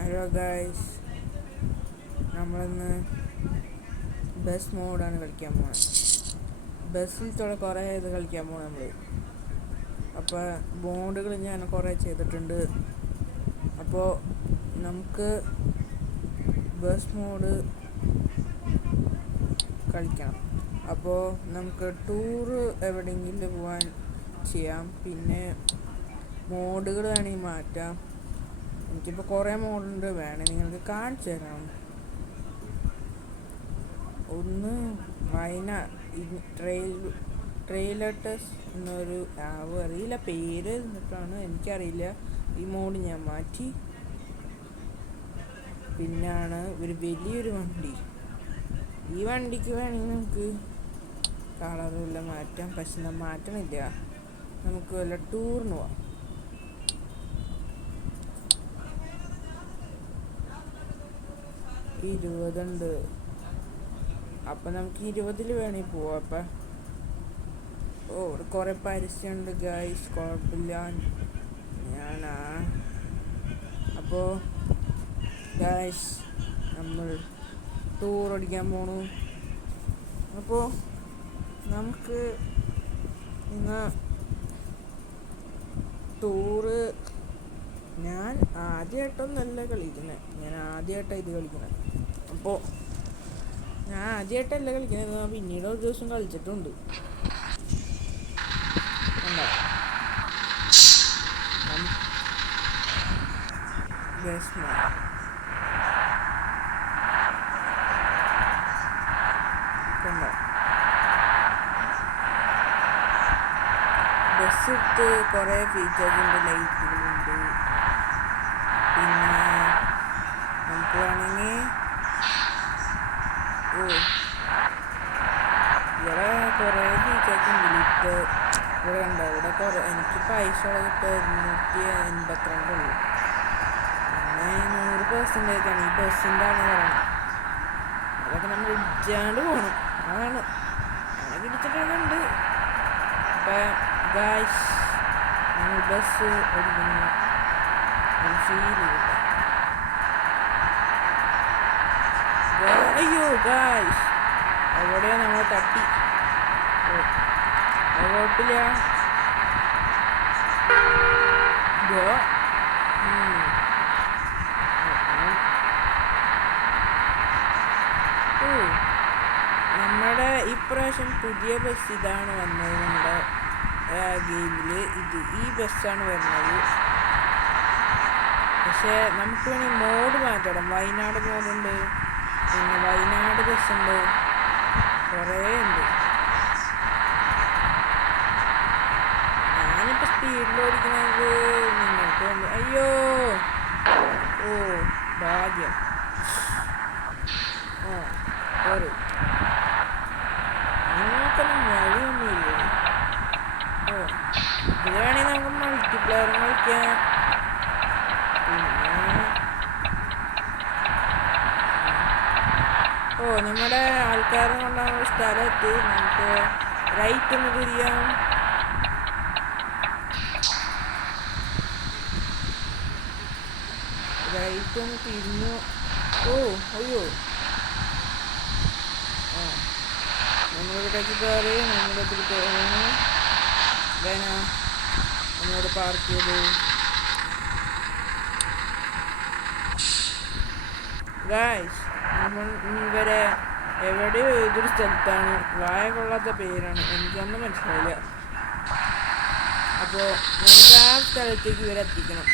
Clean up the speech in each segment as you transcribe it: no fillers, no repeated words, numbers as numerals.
Hello guys, നമ്മളിന്ന് bus മോഡാണ് കളിക്കാൻ പോകുന്നത്. ബസ്സിൽ കുറേ ഇത് കളിക്കാൻ പോകുന്നത് നമ്മൾ. അപ്പോൾ മോഡുകൾ ഞാൻ കുറേ ചെയ്തിട്ടുണ്ട്. അപ്പോൾ നമുക്ക് ബസ് മോഡ് കളിക്കണം. അപ്പോൾ നമുക്ക് ടൂറ് എവിടെയെങ്കിലും പോകാൻ ചെയ്യാം. പിന്നെ മോഡുകൾ വേണമെങ്കിൽ മാറ്റാം. എനിക്കിപ്പോൾ കുറേ മോഡുണ്ട്, വേണമെങ്കിൽ നിങ്ങൾക്ക് കാണിച്ചു തരാം. ഒന്ന് ട്രെയിലട്ടസ് എന്നൊരു അറിയില്ല, പേര് എന്നിട്ടാണ് എനിക്കറിയില്ല. ഈ മോഡ് ഞാൻ മാറ്റി. പിന്നാണ് ഒരു വലിയൊരു വണ്ടി. ഈ വണ്ടിക്ക് വേണമെങ്കിൽ നമുക്ക് കളറുമെല്ലാം മാറ്റാം. പക്ഷെ ഞാൻ മാറ്റണില്ല. നമുക്ക് വല്ല ടൂറിന് പോവാം. ഇരുപതുണ്ട്. അപ്പം നമുക്ക് 20 വേണമെങ്കിൽ പോവാം. അപ്പം ഇവിടെ കുറേ പരസ്യമുണ്ട് ഗായ്സ്, കുഴപ്പമില്ല. അപ്പോൾ ഗായ്സ്, നമ്മൾ ടൂർ അടിക്കാൻ പോണു. അപ്പോൾ നമുക്ക് ഇന്ന് ടൂറ് ഞാൻ ആദ്യമായിട്ടൊന്നല്ല കളിക്കുന്നത്. ഞാൻ ആദ്യമായിട്ടാണ് ഇത് കളിക്കുന്നത്. അപ്പോൾ ഞാൻ ആദ്യമായിട്ടല്ല കളിക്കുന്നത്, പിന്നീട് ഒരു ദിവസം കളിച്ചിട്ടുണ്ട്. ബസ് എടുത്ത് കുറേ ഫീച്ചേഴ്സ് ഉണ്ട്, ലൈറ്റുകളുണ്ട്. പിന്നെ നമുക്ക് വേണമെങ്കിൽ ഇവിടെ കുറേ ഫീച്ചേഴ്സ് ഉണ്ട്. ഇവിടെ ഉണ്ട്. ഇവിടെ കുറേ എനിക്ക് പൈസ ഉള്ളതിപ്പോൾ 282 ഉള്ളൂ. പിന്നെ 100% ആണ് ഈ ബസ്സിൻ്റെ ആണ് പറയുന്നത്. അതൊക്കെ നമ്മൾ ഇടിച്ചാണ്ട് പോകണം. അതാണ് അങ്ങനെ ഇടിച്ചിട്ടുണ്ട്. അപ്പം ഗായ്സ്, നമ്മൾ ബസ് ഓടിക്കുന്നു. ഫീൽ ചെയ്തില്ല. അയ്യോ ഗായ്സ്, അവിടെ നമ്മൾ തട്ടി. കുഴപ്പമില്ല. നമ്മുടെ ഇപ്രാവശ്യം പുതിയ ബസ് ഇതാണ് വന്നത്. നമ്മുടെ ഗെയിമിൽ ഈ ബസ്സാണ് വരുന്നത്. പക്ഷേ നമുക്ക് വേണമെങ്കിൽ മോഡ് മാറ്റണം. വയനാട് മോഡുണ്ട്, പിന്നെ വയനാട് ബസ്സുണ്ട്, കുറേ ഉണ്ട്. ഞാനിപ്പോൾ സ്പീഡിൽ ഓടിക്കുന്നത് നിങ്ങൾക്ക് അയ്യോ ഭാഗ്യം. സോറി, നിങ്ങൾക്കൊന്നും വഴിയൊന്നുമില്ലേ? ഇതിലാണെങ്കിൽ നമുക്ക് മൾട്ടിപ്ലെയർ കളിക്കാം. നമ്മുടെ ആൾക്കാരെ കൊണ്ടാകുന്ന സ്ഥലത്ത് നമുക്ക് റൈറ്റ് ഒന്ന് തിരിയാം. റൈറ്റ് ഒന്ന് തിരിഞ്ഞു. അയ്യോ, നമ്മളിവിടേക്ക് കയറി. നമ്മുടെ ഇതിൽ കയറുന്നു. വേണം നമ്മളോട് പാർക്ക് ചെയ്തു. ഗായ്സ്, നമ്മൾ ഇവരെ എവിടെയോ ഏതൊരു സ്ഥലത്താണ്. വായ കൊള്ളാത്ത പേരാണ്, എനിക്കൊന്നും മനസ്സിലായില്ല. അപ്പോൾ നമുക്ക് ആ സ്ഥലത്തേക്ക് ഇവരെത്തിക്കണം.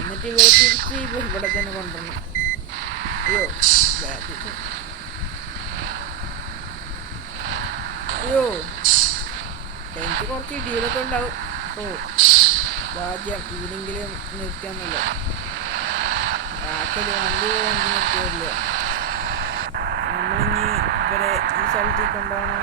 എന്നിട്ട് ഇവരെ തിരിച്ച് ഇവിടെ തന്നെ കൊണ്ടുവരണം. അയ്യോ എനിക്ക് കുറച്ച് ഇടികളൊക്കെ ഉണ്ടാവും. ഭാഗ്യം ഇവിടെങ്കിലും നിർത്തിയാന്നല്ലോ. വണ്ടി നിർത്തിയില്ല. നമ്മളിനി ഇവരെ ഈ സ്ഥലത്തേക്ക് കൊണ്ടുപോകണം.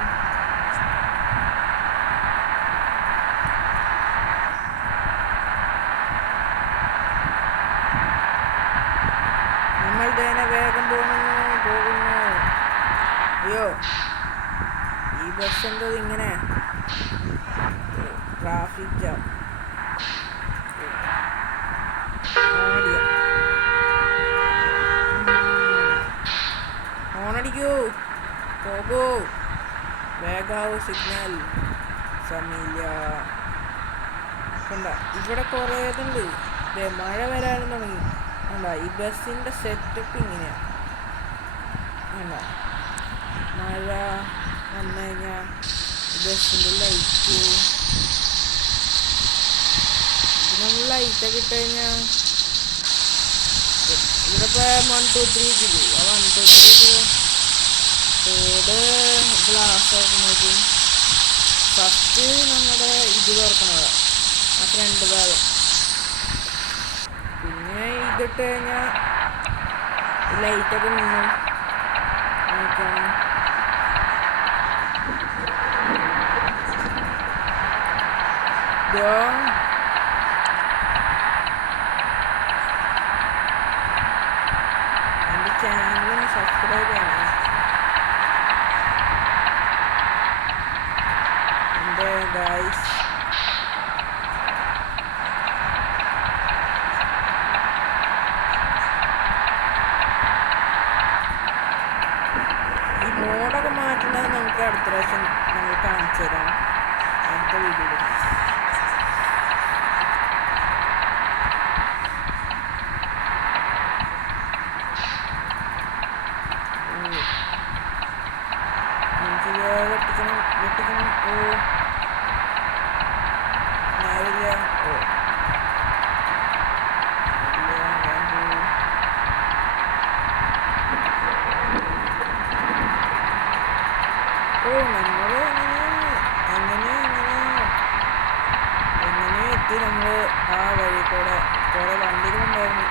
നമ്മൾ തന്നെ വേഗം പോകുന്നു. അയ്യോ, ഈ ബസ് എന്തോ ഇങ്ങനെ ട്രാഫിക് ജാം. പോകൂ, വേഗാവൂ, സിഗ്നൽ സമീല. കണ്ട ഇവിടെ കുറേ ഇതുണ്ട്. മഴ വരാനും തുടങ്ങി. കണ്ട ഈ ബസ്സിൻ്റെ സെറ്റപ്പ് ഇങ്ങനെയാണ്. കണ്ട മഴ വന്നു കഴിഞ്ഞാൽ ബസ്സിൻ്റെ ലൈറ്റ്, ഇത് നമ്മൾ ലൈറ്റൊക്കെ ഇട്ട് കഴിഞ്ഞാൽ ഇവിടെ ഇപ്പോൾ 1 2 3 ഇല്ലേ, ആ 1 2 3 തേർഡ് ഗ്ലാസ് ഓർക്കുന്നത് ഫസ്റ്റ് നമ്മുടെ ഇത് തുറക്കണതാണ്, ആ ഫ്രണ്ട് ഭാഗം. പിന്നെ ഇതിട്ട് കഴിഞ്ഞാൽ ലൈറ്റൊക്കെ നിന്നും നോക്കണം. എൻ്റെ ചാനൽ സബ്സ്ക്രൈബ് ചെയ്യണം. എൻ്റെ ഗൈസ് ഈ മോഡൊക്കെ മാറ്റുന്നത് നമുക്ക് അടുത്ത പ്രാവശ്യം നമ്മൾ കാണിച്ചു തരാം, അടുത്ത വീഡിയോയിൽ. വെട്ടിക്കണം. ഓ നേരില്ല. നമ്മൾ എങ്ങനെ എത്തി. നമ്മൾ ആ വഴി കൂടെ കുറേ വണ്ടികളുണ്ടായിരുന്നു.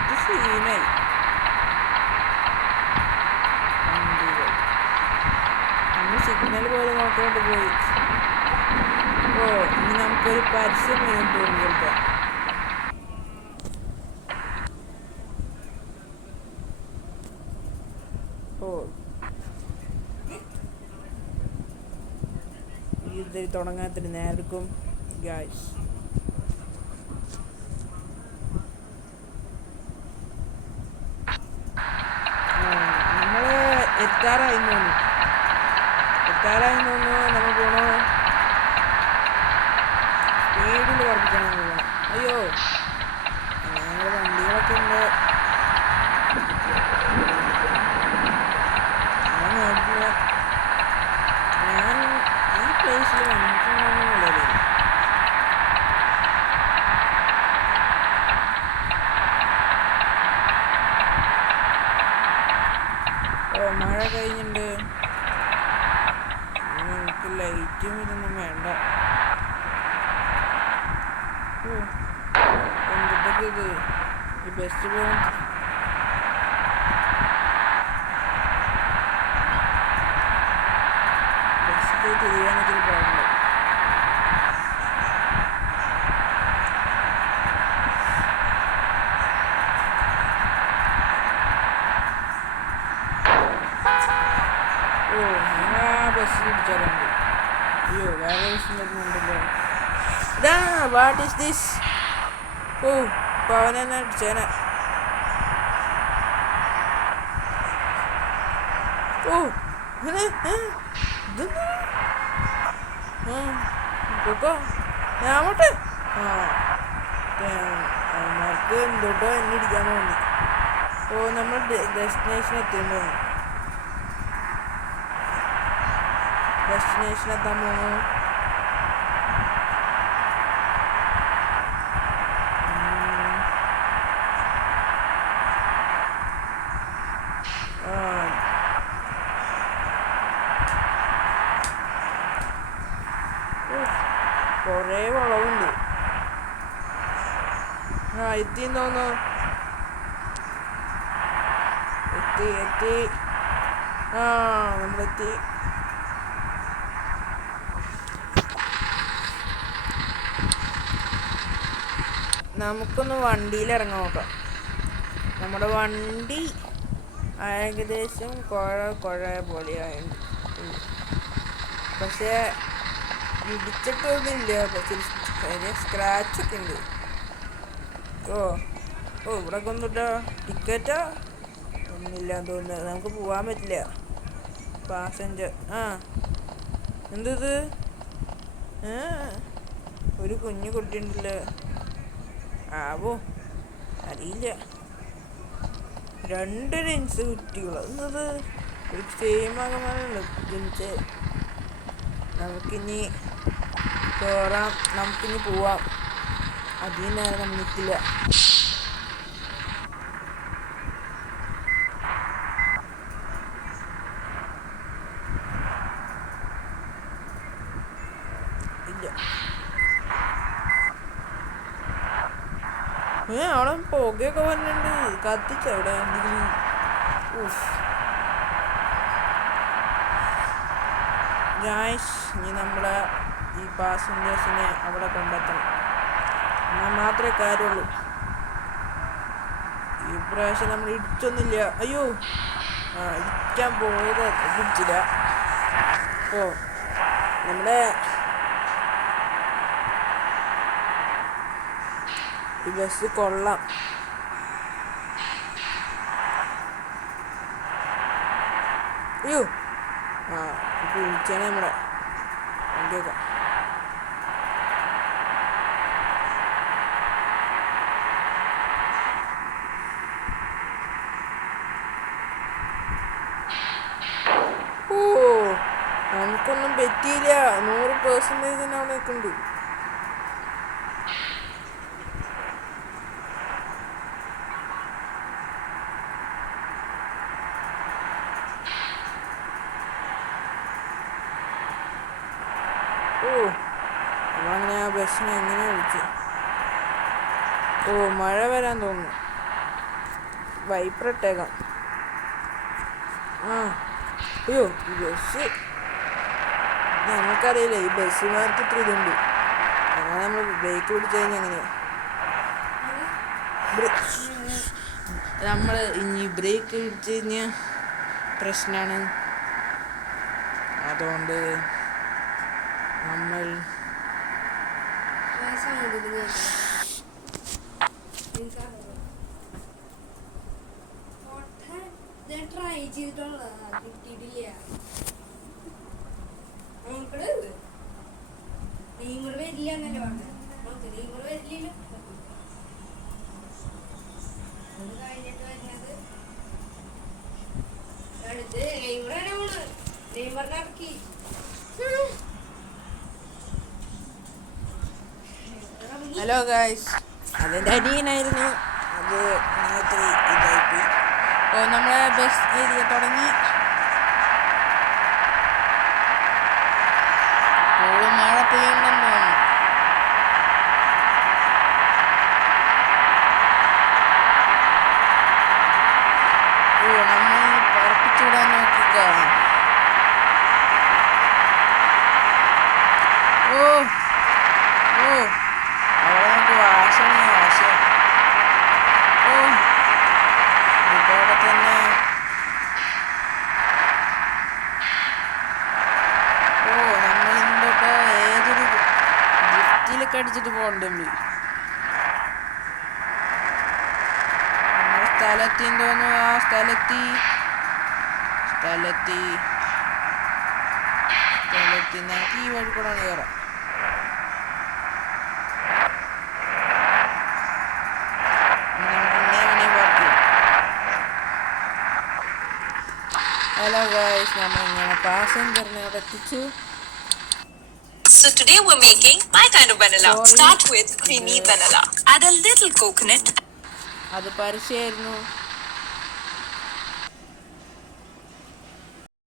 ഇത് സീനായി. വണ്ടികൾ നമ്മൾ സിഗ്നൽ പോലെ നോക്കാണ്ട് പോയി. ഓ ഇനി നമുക്കൊരു പരസ്യം വരും തോന്നി ചിലപ്പോൾ. ഇത് തുടങ്ങാത്തിന് നേർക്കും ഗായ്സ്. നമ്മൾ എത്താറായി തോന്നുന്നു. നമ്മൾ പോണോ സ്പീഡിൽ വർദ്ധിച്ചാണ് പോകണം. അയ്യോ ഞങ്ങൾ വണ്ടികളൊക്കെ ഉണ്ട്. ഞാൻ ഈ പ്ലേസിൽ വന്നിട്ടുണ്ടെന്നുള്ളത്. മഴ കഴിഞ്ഞിട്ടുണ്ട്. നമുക്ക് ലൈറ്റും ഇതൊന്നും വേണ്ട. എന്തൊക്കെ ഇത് ഈ ബസ് പോകും. ബസ്സിൽ തിരിയാനൊക്കെ പാടില്ല. ഓ ഞങ്ങൾ ആ ബസ്സിൽ ഇടിച്ചാലുണ്ട്. അയ്യോ വേറെ ബസ്സിൽ വരുന്നുണ്ടല്ലോ. ഇതാ വാട്ട് ഈസ് ദിസ്? ഓ പവനെന്നെ അടിച്ചേനെ. ഓ ഇതൊക്കെ ഞാമട്ടെ. അവന്മാർക്ക് എന്തോട്ടോ എന്നെ ഇടിക്കാൻ തോന്നി. ഓ നമ്മൾ ഡെസ്റ്റിനേഷൻ എത്തിയിട്ടുണ്ടോ? ഡെസ്റ്റിനേഷൻ എത്താൻ പോണു. കുറേ വളവുണ്ട്. എത്തിന്ന് തോന്നുന്നു. എത്തി. നമ്മളെത്തി. നമുക്കൊന്ന് വണ്ടിയിൽ ഇറങ്ങാൻ നോക്കാം. നമ്മുടെ വണ്ടി ഏകദേശം കുഴ പോലെയായുണ്ട്. പക്ഷേ ഇടിച്ചിട്ടൊന്നുമില്ല. പക്ഷെ ചെറിയ സ്ക്രാച്ചൊക്കെ ഉണ്ട്. ഓ ഓ ഇവിടെ ഒന്നുമില്ല. ടിക്കറ്റാ ഒന്നുമില്ല തോന്നുന്നത്. നമുക്ക് പോവാൻ പറ്റില്ല. പാസഞ്ചർ എന്തത്? ഒരു കുഞ്ഞു കുട്ടിയുണ്ടല്ലോ. ആവോ അറിയില്ല. 2 ലെൻസ് കുട്ടികൾ എന്നത് ഒരു സെയിം ആകമാനല്ലോ ജനിച്ച്. നമുക്കിനി കയറാം, നമുക്കിനി പോവാം. അതിന് നമ്മൾ നിൽക്കില്ല. അവിടെ പുകയൊക്കെ വന്നിട്ടുണ്ട്. കത്തിച്ചവിടെ എന്തെങ്കിലും. ഗായ്സ്, ഇനി നമ്മളെ ഈ പാസഞ്ചേഴ്സിനെ അവിടെ കൊണ്ടെത്തണം. എന്നാൽ മാത്രമേ കാര്യമുള്ളൂ. ഈ പ്രാവശ്യം നമ്മൾ ഇടിച്ചൊന്നുമില്ല. അയ്യോ ഇടിക്കാൻ പോയത് ഇടിച്ചില്ല. ഓ നമ്മുടെ ഈ ബസ് കൊള്ളാം. അയ്യോ വിളിച്ചാണ് നമ്മുടെ വണ്ടിയൊക്കെ. നമുക്കൊന്നും പറ്റിയില്ല. 100% അവിടെ നിൽക്കുന്നുണ്ട്. നമ്മളങ്ങനെ ആ ബസ്സിനെ എങ്ങനെ വിളിച്ചു? മഴ വരാൻ തോന്നുന്നു. വൈപ്പർ ഇട്ടേക്കാം. അയ്യോ ഈ ബസ് നമുക്കറിയില്ല. ഈ ബസ്സുമാർക്ക് ഇത്ര ഇതുണ്ട്. അങ്ങനെ നമ്മൾ ബ്രേക്ക് പിടിച്ചു കഴിഞ്ഞാൽ എങ്ങനെയാ? നമ്മൾ ഇനി ബ്രേക്ക് പിടിച്ചു കഴിഞ്ഞാൽ പ്രശ്നമാണ്. അതുകൊണ്ട് നമ്മൾ ട്രൈ ചെയ്തിട്ടുള്ള കിട്ടിയിട്ടില്ല. നിങ്ങൾ വരില്ല എന്നല്ലേ പറഞ്ഞത്? നിങ്ങൾ വരില്ലല്ലോ. കഴിഞ്ഞിട്ട് വരുന്നത് അടുത്ത് നെയ്മറാണ്. നെയ്മറിനെ ഇറക്കി. ഹലോ ഗായ്സ്, അതിൻ്റെ അടിയനായിരുന്നു. അത് ഒത്തിരി ഇതായിപ്പോയി. നമ്മളെ ബസ് ഏരിയ തുടങ്ങി. മഴ പെയ്യണ്ടെന്ന് തോന്നുന്നു. നമ്മൾ പറപ്പിച്ചുവിടാൻ നോക്കിക്കാണ്. അവിടെ നമുക്ക് വാശന ഇതോടെ തന്നെ. നമ്മളിന്നിപ്പോ ഏതൊരു വൃത്തിയിലൊക്കെ അടിച്ചിട്ട് പോകണ്ടേ? നമ്മൾ സ്ഥലത്തിന്ന് തോന്നുന്നു. ആ സ്ഥലത്തി നമുക്ക് ഈ വഴി കൂടെ കയറാം. ഹലോ ഗായ്സ്, നമ്മൾ ഇങ്ങനെ പാസഞ്ചറിനെ അവിടെ എത്തിച്ചു. So today we're making my kind of vanilla. Start with creamy vanilla. Add a little coconut. അത് പരസ്യമായിരുന്നു.